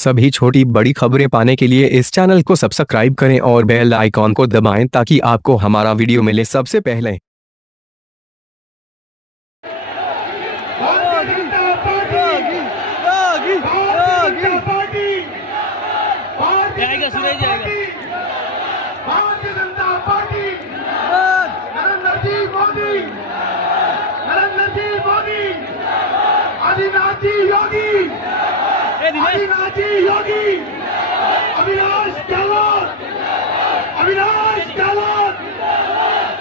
सभी छोटी बड़ी खबरें पाने के लिए इस चैनल को सब्सक्राइब करें और बेल आइकॉन को दबाएं ताकि आपको हमारा वीडियो मिले सबसे पहले। भारतीय जनता पार्टी नरेंद्र जी मोदी आदिनाथ जी योगी अविनाश गहलोत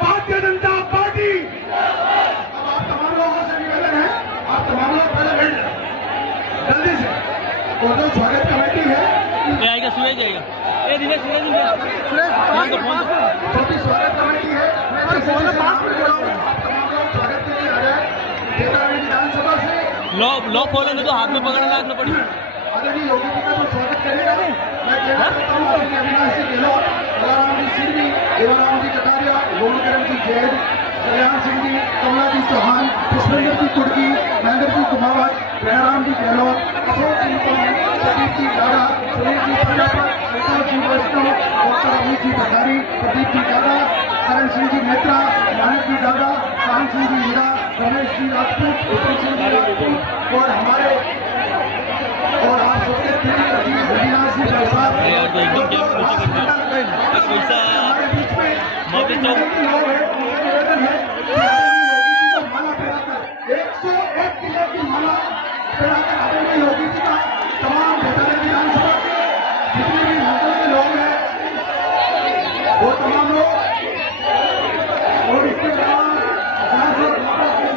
भारतीय जनता पार्टी। अब आप तमाम लोगों से निवेदन है, आप तमाम लोग पहले बैठ जाए जल्दी से। और जो स्वागत कमेटी है सूरज जाएगा छोटी स्वागत कमेटी है, आप तमाम लोग स्वागत के लिए आ जाए। बेताड़ी विधानसभा से लॉ खोलेंगे तो हाथ में पकड़ना लगना पड़ेगा। आदरणीय योगी जी का जो स्वागत करेगा, मैं कहना चाहता हूँ आदरणीय अविनाश जी गहलोत, बलराम जी सिंघवी, देवाराम जी कटारिया, गोविंदकरण जी जैन, कल्याण सिंह जी, कमला जी चौहान, पुष्पेंद्र जी कुर्की, महेंद्र जी कुमावत, जयराम जी गहलोत, अशोक जी पवन, प्रदीप जी दादा, सुनील जी प्रजापत, अल्ताफ जी वैष्णव, डॉक्टर अमित जी भंडारी, प्रदीप जी दादा, करण सिंह जी नेत्रा, मानव जी दादा, कान सिंह जी हीरा, रमेश जी राजपूत, विपिन सिंह जी राजपूत और हमारे और आप सबके अविनाश जी प्रसाद हमारे बीच में निवेदन है माला फैलाकर 101 किलो की माला फैलाकर आदरणीय योगी जी का तमाम बेतारी विधानसभा के जितने भी मंडल के लोग हैं वो तमाम लोग और इसके अलावा जहाँ से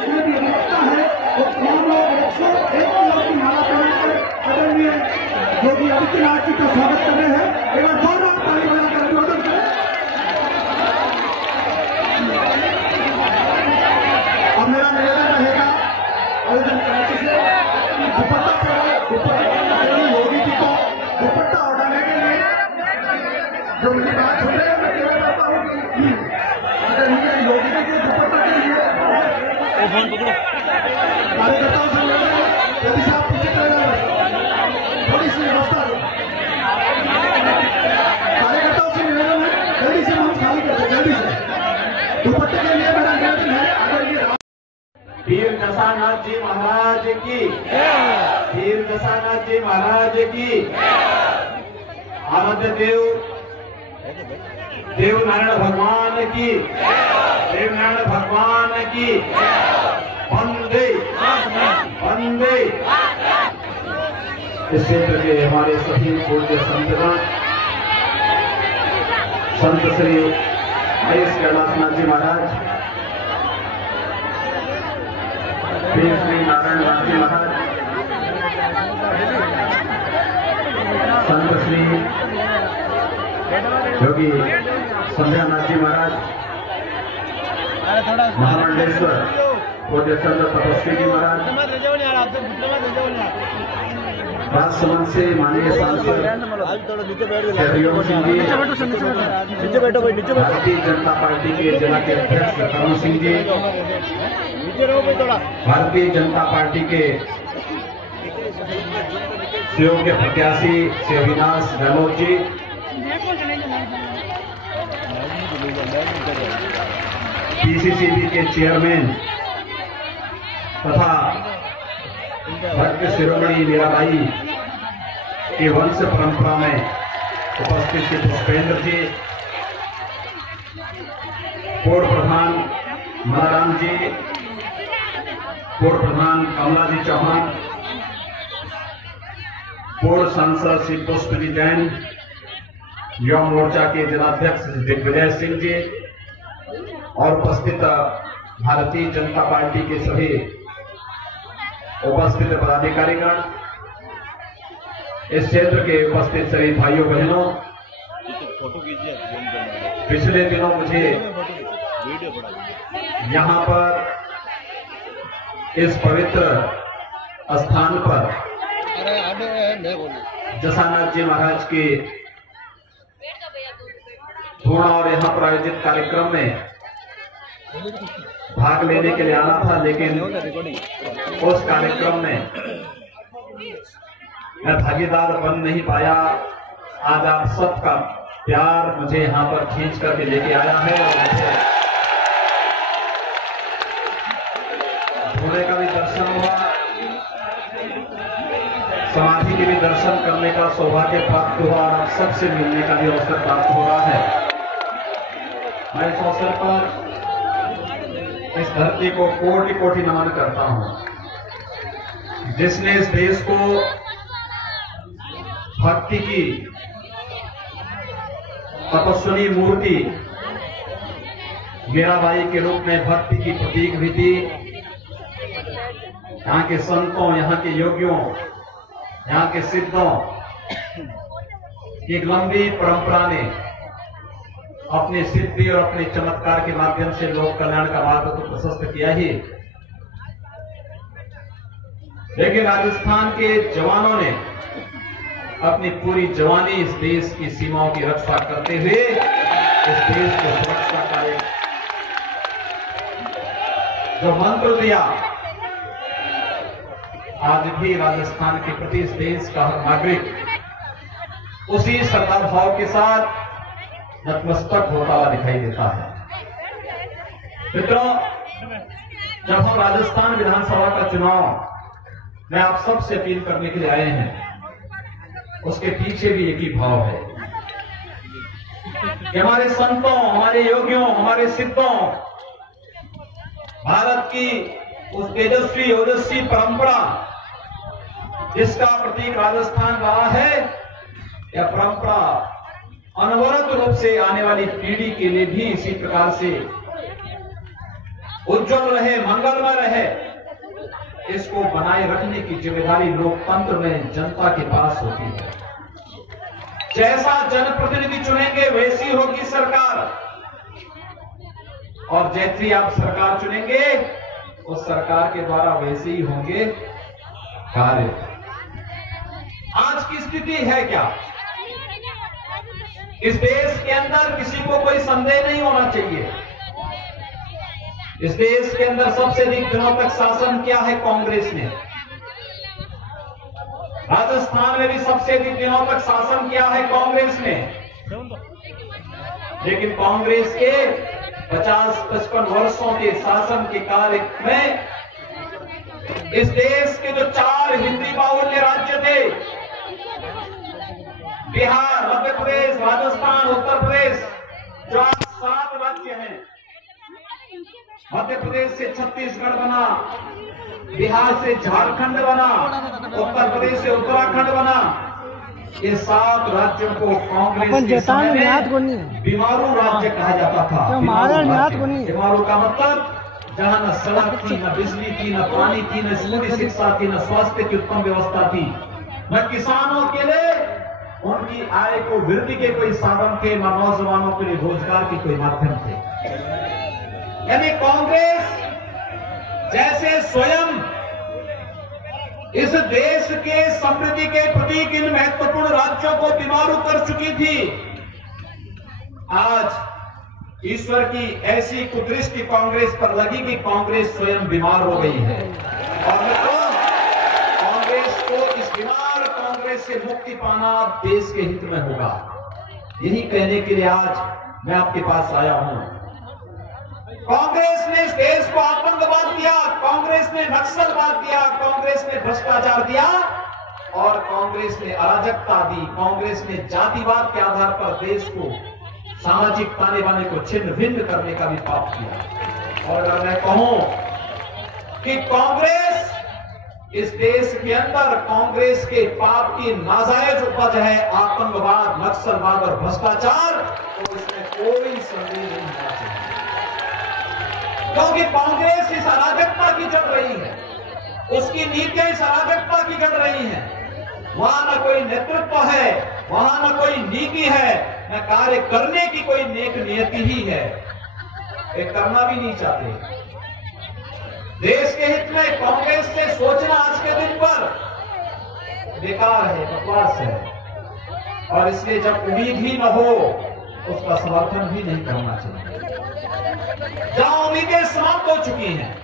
जितने भी अधिवक्ता है वो तमाम लोग 101 किलो की माला फैलाकर आदरणीय योगी आदित्यनाथ जी का स्वागत कर रहे हैं। एक बार जोरदार ताली बजाकर अभिवादन करें। अब मेरा निवेदन रहेगा आयोजन कमेटी से दुपट्टा आदरणीय योगी जी को दुपट्टा उठाने के लिए जो मेरी बात सुन रहे हैं, मैं कहना चाहता हूँ कि आदरणीय योगी जी के दुपट्टा के लिए कार्यकर्ताओं से निवेदन है, यदि से आप पीछे चले जाए थोड़ी सी व्यवस्था हो। कार्यकर्ताओं से निवेदन है जल्दी से मंच खाली करते जल्दी से। दुपट्टे के लिए मेरा निवेदन है आदरणीय वीर दशानाथ जी महाराज की, वीर दशानाथ जी महाराज की, आराध्य देव नारायण भगवान की, देवनारायण भगवान की, वंदे वंदे। इस क्षेत्र के हमारे सभी पूज्य संतगण, संत श्री महेश कैलाशनाथ जी महाराज, वीर श्री नारायण नाथ जी महाराज, संत श्री योगी संध्यानाथ जी महाराज, महामंडलेश्वर पूज्य संत तपस्वी जी महाराज, राजसमंद से माननीय सांसद हरिओम सिंह जी, भारतीय जनता पार्टी के जिला के अध्यक्ष करुण सिंह जी, भारतीय जनता पार्टी के सुयोग्य प्रत्याशी श्री अविनाश गहलोत जी, पीसीसीबी के चेयरमैन तथा भक्त शिरोमणि मीराबाई की वंश परंपरा में उपस्थित श्री पुष्पेंद्र जी, पूर्व प्रधान मनाराम जी, पूर्व प्रधान कमला जी चौहान, पूर्व सांसद श्री पुष्प जी जैन, युवा मोर्चा के जिलाध्यक्ष दिग्विजय सिंह जी और उपस्थित भारतीय जनता पार्टी के सभी उपस्थित पदाधिकारीगण, इस क्षेत्र के उपस्थित सभी भाइयों बहनों, पिछले दिनों मुझे यहां पर इस पवित्र स्थान पर जसानाथ जी महाराज के पूर्ण और यहां पर आयोजित कार्यक्रम में भाग लेने के लिए आना था, लेकिन उस कार्यक्रम में मैं भागीदार बन नहीं पाया। आज आप सबका प्यार मुझे यहाँ पर खींच करके लेके आया है और मुझे भोले का भी दर्शन हुआ, समाधि के भी दर्शन करने का सौभाग्य प्राप्त हुआ और आप सबसे मिलने का भी अवसर प्राप्त हो रहा है। मैं इस अवसर पर इस धरती को कोटि कोटि नमन करता हूं, जिसने इस देश को भक्ति की तपस्वी मूर्ति मीराबाई के रूप में भक्ति की प्रतीक भी थी। यहाँ के संतों, यहाँ के योगियों, यहाँ के सिद्धों की एक लंबी परंपरा ने अपनी सिद्धि और अपने चमत्कार के माध्यम से लोक कल्याण का मार्ग तो प्रशस्त किया ही, लेकिन राजस्थान के जवानों ने अपनी पूरी जवानी इस देश की सीमाओं की रक्षा करते हुए इस देश को सुरक्षा का एक जो मंत्र दिया, आज भी राजस्थान के प्रति इस देश का हर नागरिक उसी श्रद्धा भाव के साथ नतमस्तक होता हुआ दिखाई देता है। मित्रों, जब हम राजस्थान विधानसभा का चुनाव में आप सबसे अपील करने के लिए आए हैं, उसके पीछे भी एक ही भाव है कि हमारे संतों, हमारे योगियों, हमारे सिद्धों, भारत की उस तेजस्वी ओजस्वी परंपरा जिसका प्रतीक राजस्थान रहा है, यह परंपरा अनवरत रूप से आने वाली पीढ़ी के लिए भी इसी प्रकार से उज्जवल रहे, मंगलमय रहे, इसको बनाए रखने की जिम्मेदारी लोकतंत्र में जनता के पास होती है। जैसा जनप्रतिनिधि चुनेंगे वैसी होगी सरकार, और जैसी आप सरकार चुनेंगे उस सरकार के द्वारा वैसे ही होंगे कार्य। आज की स्थिति है क्या? इस देश के अंदर किसी को कोई संदेह नहीं होना चाहिए, इस देश के अंदर सबसे अधिक दिनों तक शासन किया है कांग्रेस ने। राजस्थान में भी सबसे अधिक दिनों तक शासन किया है कांग्रेस ने, लेकिन कांग्रेस के 50-55 वर्षों के शासन के कार्य में इस देश के जो 4 हिंदी बाहुल्य राज्य थे, बिहार, मध्य प्रदेश, राजस्थान, उत्तर प्रदेश, जो आज 7 राज्य हैं, मध्य प्रदेश से छत्तीसगढ़ बना, बिहार से झारखंड बना, उत्तर प्रदेश से उत्तराखंड बना, ये 7 राज्यों को कांग्रेस के समय में बीमारू राज्य कहा जाता था। बीमारू का मतलब जहां न सड़क थी, न बिजली थी, न पानी थी, न स्कूली शिक्षा थी, न स्वास्थ्य की उत्तम व्यवस्था थी, न किसानों के लिए उनकी आय को वृद्धि के कोई साधन थे, न नौजवानों के लिए रोजगार के कोई माध्यम थे। यानी कांग्रेस जैसे स्वयं इस देश के समृद्धि के प्रतीक इन महत्वपूर्ण राज्यों को बीमारू कर चुकी थी, आज ईश्वर की ऐसी कुदृष्टि कांग्रेस पर लगी कि कांग्रेस स्वयं बीमार हो गई है। और मित्रों, कांग्रेस को इस बीमार कांग्रेस से मुक्ति पाना देश के हित में होगा। यही कहने के लिए आज मैं आपके पास आया हूं। कांग्रेस ने इस देश को आतंकवाद दिया, कांग्रेस ने नक्सलवाद दिया, कांग्रेस ने भ्रष्टाचार दिया और कांग्रेस ने अराजकता दी, कांग्रेस ने जातिवाद के आधार पर देश को सामाजिक ताने बाने को छिन्न भिन्न करने का भी पाप किया। और अगर मैं कहूं कि कांग्रेस इस देश के अंदर कांग्रेस के पाप की नाजायज उपज है आतंकवाद, नक्सलवाद और भ्रष्टाचार, तो इसमें कोई संदेह नहीं होना चाहिए, क्योंकि कांग्रेस इस अराजकता की जड़ रही है, उसकी नीतियां इस अराजकता की जड़ रही हैं। वहां न कोई नेतृत्व है, वहां न कोई नीति है, न कार्य करने की कोई नेक नियति ही है, ये करना भी नहीं चाहते। देश के हित में कांग्रेस से सोचना आज के दिन पर बेकार है, बकवास है, और इसलिए जब उम्मीद ही न हो उसका समर्थन भी नहीं करना चाहिए। जहां उम्मीदें समाप्त हो चुकी हैं,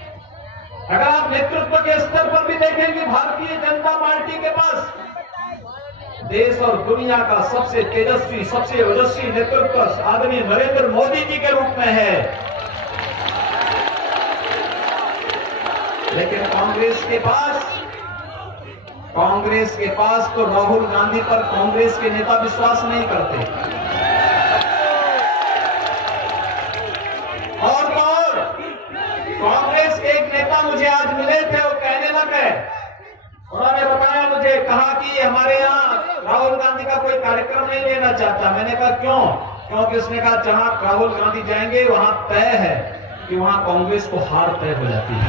अगर आप नेतृत्व के स्तर पर भी देखेंगे भारतीय जनता पार्टी के पास देश और दुनिया का सबसे तेजस्वी, सबसे ओजस्वी नेतृत्व आदरणीय नरेंद्र मोदी जी के रूप में है। लेकिन कांग्रेस के पास तो राहुल गांधी पर कांग्रेस के नेता विश्वास नहीं करते। और कांग्रेस के एक नेता मुझे आज मिले थे, वो कहने लगे, उन्होंने बताया मुझे, कहा कि हमारे यहाँ राहुल गांधी का कोई कार्यक्रम नहीं लेना चाहता। मैंने कहा क्यों? क्योंकि उसने कहा जहां राहुल गांधी जाएंगे वहां तय है कि वहां कांग्रेस को हार तय हो जाती है।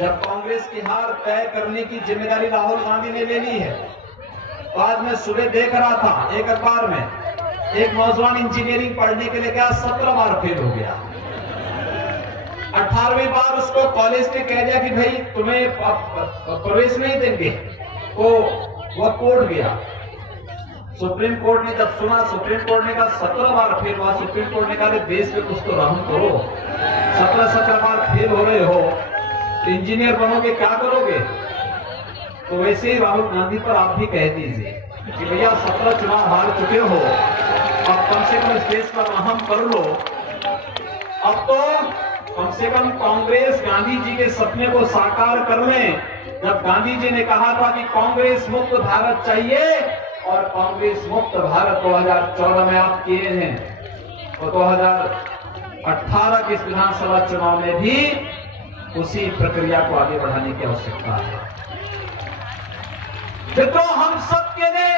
जब कांग्रेस की हार तय करने की जिम्मेदारी राहुल गांधी ने ले ली है, तो आज मैं सुबह देख रहा था एक अखबार में, एक नौजवान इंजीनियरिंग पढ़ने के लिए गया, 17 बार फेल हो गया। 18वीं बार उसको कॉलेज ने कह दिया कि भाई तुम्हें प्रवेश नहीं देंगे, तो वह कोर्ट गया। सुप्रीम कोर्ट ने जब सुना, सुप्रीम कोर्ट ने कहा 17 बार फेल हुआ। सुप्रीम कोर्ट ने कहा देश में कुछ तो रहम करो, 17 बार फेल हो रहे हो तो इंजीनियर बनोगे, क्या करोगे? तो वैसे ही राहुल गांधी पर आप भी कह दीजिए कि भैया 17 चुनाव हार चुके हो, अब कम से कम इस देश पर रहम कर लो। अब तो कम से कम कांग्रेस गांधी जी के सपने को साकार कर लें। जब गांधी जी ने कहा था कि कांग्रेस मुक्त भारत चाहिए, और कांग्रेस मुक्त भारत 2014 में आप किए हैं, तो 2018 के विधानसभा चुनाव में भी उसी प्रक्रिया को आगे बढ़ाने की आवश्यकता है। मित्रों, हम सबके लिए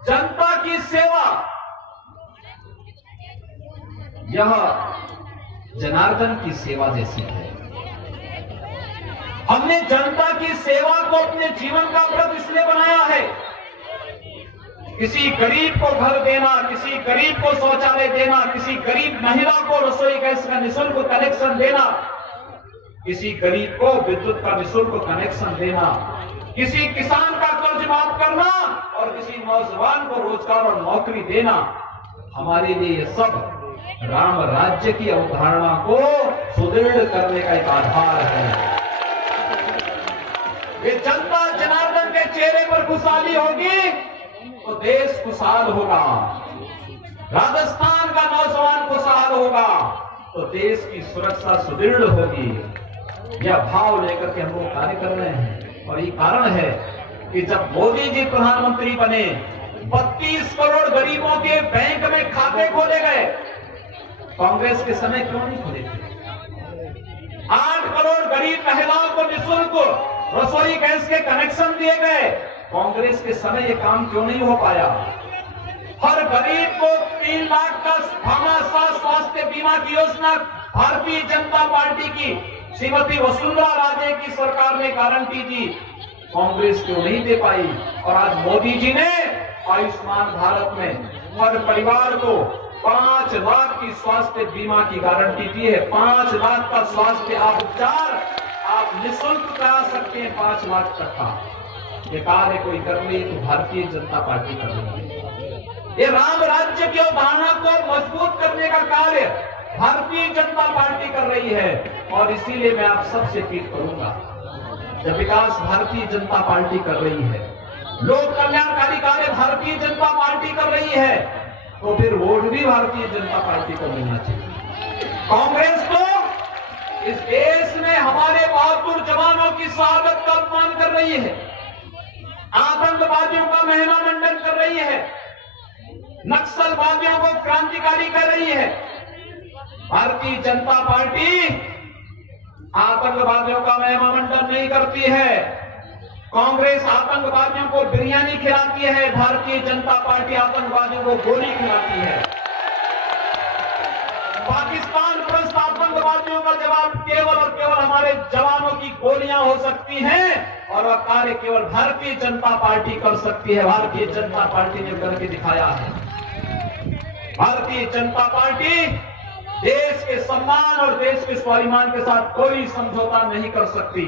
जनता की सेवा, यह जनार्दन की सेवा जैसी है। हमने जनता की सेवा को अपने जीवन का व्रत इसलिए बनाया है, किसी गरीब को घर देना, किसी गरीब को शौचालय देना, किसी गरीब महिला को रसोई गैस का निःशुल्क कनेक्शन देना, किसी गरीब को विद्युत का निःशुल्क कनेक्शन देना, किसी किसान का कर्ज माफ करना और किसी नौजवान को रोजगार और नौकरी देना। हमारे लिए यह सब राम राज्य की अवधारणा को सुदृढ़ करने का एक आधार है। ये जनता जनार्दन के चेहरे पर खुशहाली होगी तो देश खुशहाल होगा। राजस्थान का नौजवान खुशहाल होगा तो देश की सुरक्षा सुदृढ़ होगी। यह भाव लेकर के हम लोग कार्य कर रहे हैं, और ये कारण है कि जब मोदी जी प्रधानमंत्री बने, 32 करोड़ गरीबों के बैंक में खाते खोले गए। कांग्रेस के समय क्यों नहीं खोले थे? 8 करोड़ गरीब महिलाओं को निःशुल्क रसोई गैस के कनेक्शन दिए गए। कांग्रेस के समय यह काम क्यों नहीं हो पाया? हर गरीब को 3 लाख का भामाशाह स्वास्थ्य बीमा की योजना भारतीय जनता पार्टी की श्रीमती वसुंधरा राजे की सरकार ने गारंटी दी, कांग्रेस क्यों नहीं दे पाई? और आज मोदी जी ने आयुष्मान भारत में हर परिवार को 5 लाख की स्वास्थ्य बीमा की गारंटी दी है। 5 लाख का स्वास्थ्य उपचार आप निःशुल्क करा सकते हैं, 5 लाख तक का। ये कार्य कोई कर रही तो भारतीय जनता पार्टी कर रही है। ये राम राज्य की अवधारणा को मजबूत करने का कार्य भारतीय जनता पार्टी कर रही है। और इसीलिए मैं आप सबसे अपील करूंगा, जब विकास भारतीय जनता पार्टी कर रही है, लोक कल्याणकारी कार्य भारतीय जनता पार्टी कर रही है, तो फिर वोट भी भारतीय जनता पार्टी को मिलना चाहिए। कांग्रेस तो इस देश में हमारे बहादुर जवानों की शहादत का अपमान कर रही है, आतंकवादियों का महिमा मंडन कर रही है, नक्सलवादियों को क्रांतिकारी कर रही है। भारतीय जनता पार्टी आतंकवादियों का महिमा मंडन नहीं करती है। कांग्रेस आतंकवादियों को बिरयानी खिलाती है, भारतीय जनता पार्टी आतंकवादियों को गोली खिलाती है। पाकिस्तान प्रस्त आतंकवादियों का जवाब केवल और केवल हमारे जवानों की गोलियां हो सकती हैं, और वह कार्य केवल भारतीय जनता पार्टी कर सकती है। भारतीय जनता पार्टी ने करके दिखाया है। भारतीय जनता पार्टी देश के सम्मान और देश के स्वाभिमान के साथ कोई समझौता नहीं कर सकती।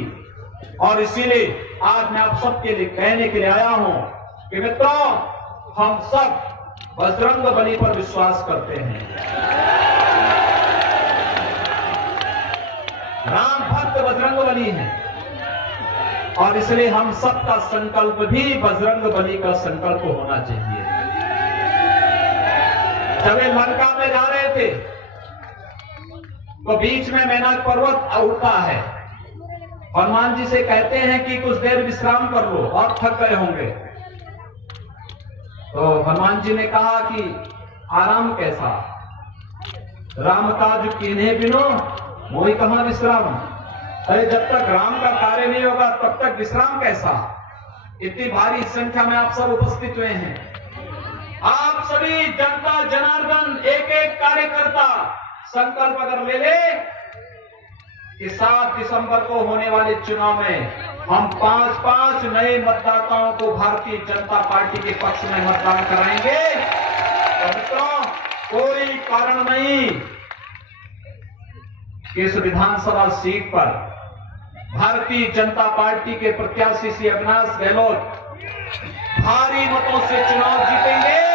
और इसीलिए आज मैं आप सबके लिए कहने के लिए आया हूं कि मित्रों, हम सब बजरंग बली पर विश्वास करते हैं। राम भक्त बजरंग बली हैं, और इसलिए हम सबका संकल्प भी बजरंग बली का संकल्प होना चाहिए। जब वे लंका में जा रहे थे तो बीच में मेनाक पर्वत उठता है। हनुमान जी से कहते हैं कि कुछ देर विश्राम कर लो और थक गए होंगे। तो हनुमान जी ने कहा कि आराम कैसा, राम काज कीन्हे बिनो मोहि कहां विश्राम। अरे जब तक राम का कार्य नहीं होगा तब तक विश्राम कैसा। इतनी भारी संख्या में आप सब उपस्थित हुए हैं। आप सभी जनता जनार्दन एक एक कार्यकर्ता संकल्प अगर ले ले कि 7 दिसंबर को होने वाले चुनाव में हम 5 नए मतदाताओं को भारतीय जनता पार्टी के पक्ष में मतदान कराएंगे, तो मित्रों कोई कारण नहीं कि इस विधानसभा सीट पर भारतीय जनता पार्टी के प्रत्याशी श्री अविनाश गहलोत भारी मतों से चुनाव जीतेंगे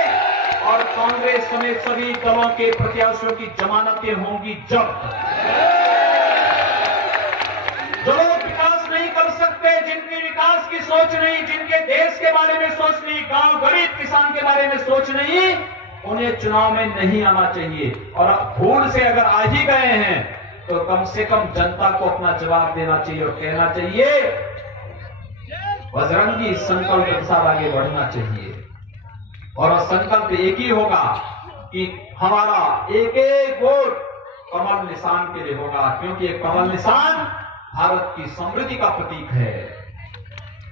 और कांग्रेस समेत सभी दलों के प्रत्याशियों की जमानतें होंगी जब्त। जो लोग विकास नहीं कर सकते, जिनकी विकास की सोच नहीं, जिनके देश के बारे में सोच नहीं, गांव गरीब किसान के बारे में सोच नहीं, उन्हें चुनाव में नहीं आना चाहिए। और अब भूल से अगर आ ही गए हैं तो कम से कम जनता को अपना जवाब देना चाहिए और कहना चाहिए बजरंगी संकल्प के साथ आगे बढ़ना चाहिए। और संकल्प एक ही होगा कि हमारा एक एक वोट कमल निशान के लिए होगा, क्योंकि एक कमल निशान भारत की समृद्धि का प्रतीक है,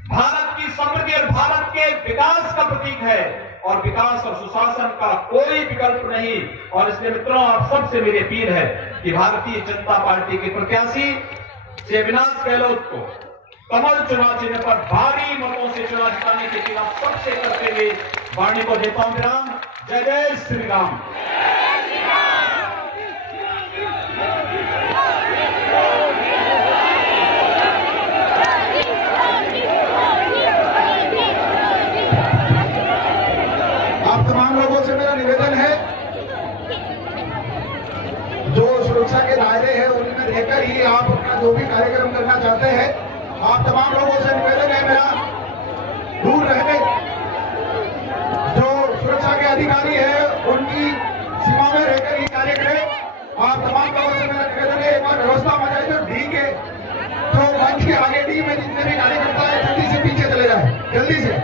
भारत की समृद्धि और भारत के विकास का प्रतीक है, और विकास और सुशासन का कोई विकल्प नहीं। और इसलिए मित्रों आप सबसे मेरी अपील है कि भारतीय जनता पार्टी के प्रत्याशी श्री अविनाश गहलोत को कमल चुनाव चिन्ह पर भारी मतों से चुनाव जिताने के लिए आप सबसे करते हुए वाणी को देता हूं विराम। जय जय श्री राम। आप तमाम लोगों से मेरा निवेदन है, जो सुरक्षा के दायरे हैं उनमें रहकर ही आप अपना जो भी कार्यक्रम करना चाहते हैं, आप तमाम लोगों से निवेदन है मेरा, दूर रहने। जो सुरक्षा के अधिकारी हैं उनकी सीमा में रहकर ही कार्य करें। आप तमाम लोगों से मेरा निवेदन है, एक बार व्यवस्था हो जाए तो डी के जो मंच के आगे डी में जितने भी कार्यकर्ता है जल्दी से पीछे चले जाए, जल्दी से।